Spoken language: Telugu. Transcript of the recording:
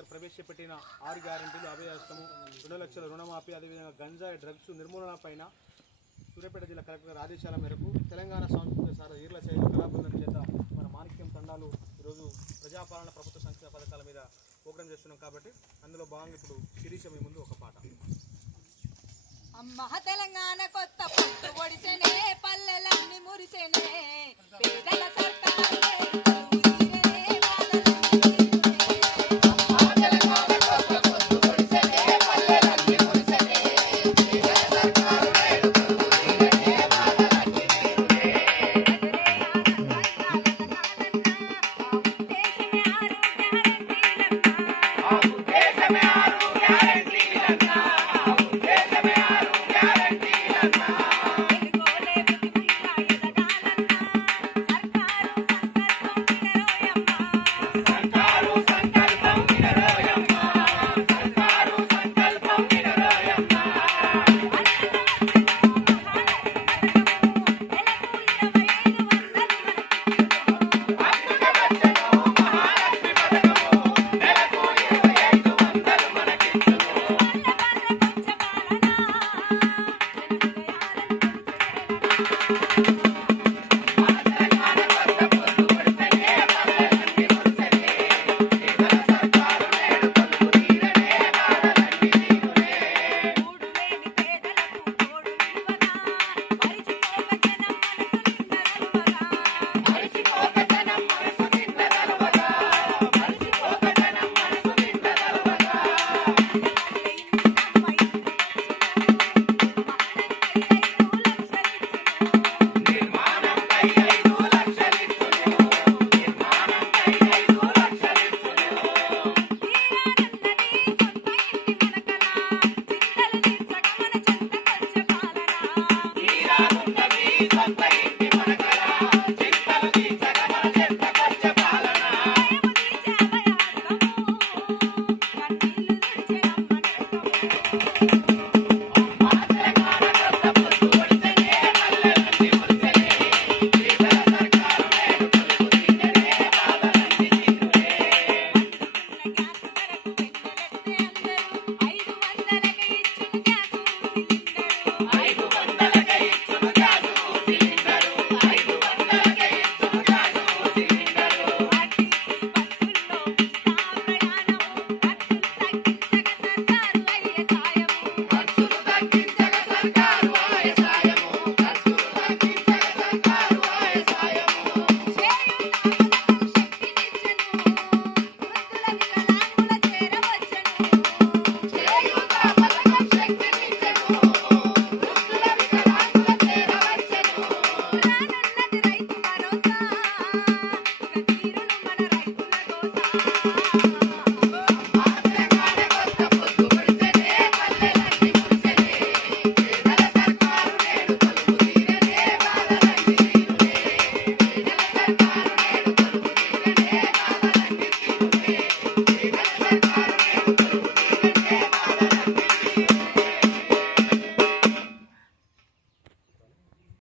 గారు ప్రవేశపెట్టిన 6 గ్యారెంటీలు, అభయహస్తము, 2 లక్షల రుణమాఫీ, అదేవిధంగా గంజాయి డ్రగ్స్ నిర్మూలన పైన సూర్యాపేట జిల్లా కలెక్టర్ ఆదేశాల మేరకు తెలంగాణ సాంస్కృతిక సార ఈర్ల శైలి కళాబృందం చేత మన మాణిక్యం తండాలు ఈరోజు ప్రజాపాలన ప్రభుత్వ సంక్షేమ పథకాల మీద ప్రోగ్రాం చేస్తున్నాం. కాబట్టి అందులో భాగంగా ఇప్పుడు శిరీష మీ ముందు ఒక పాట. అమ్మ తెలంగాణ కొత్త పొట్టు ఒడిసెనే, పల్లెలన్నీ మురిసెనే, పేదల సర్కారే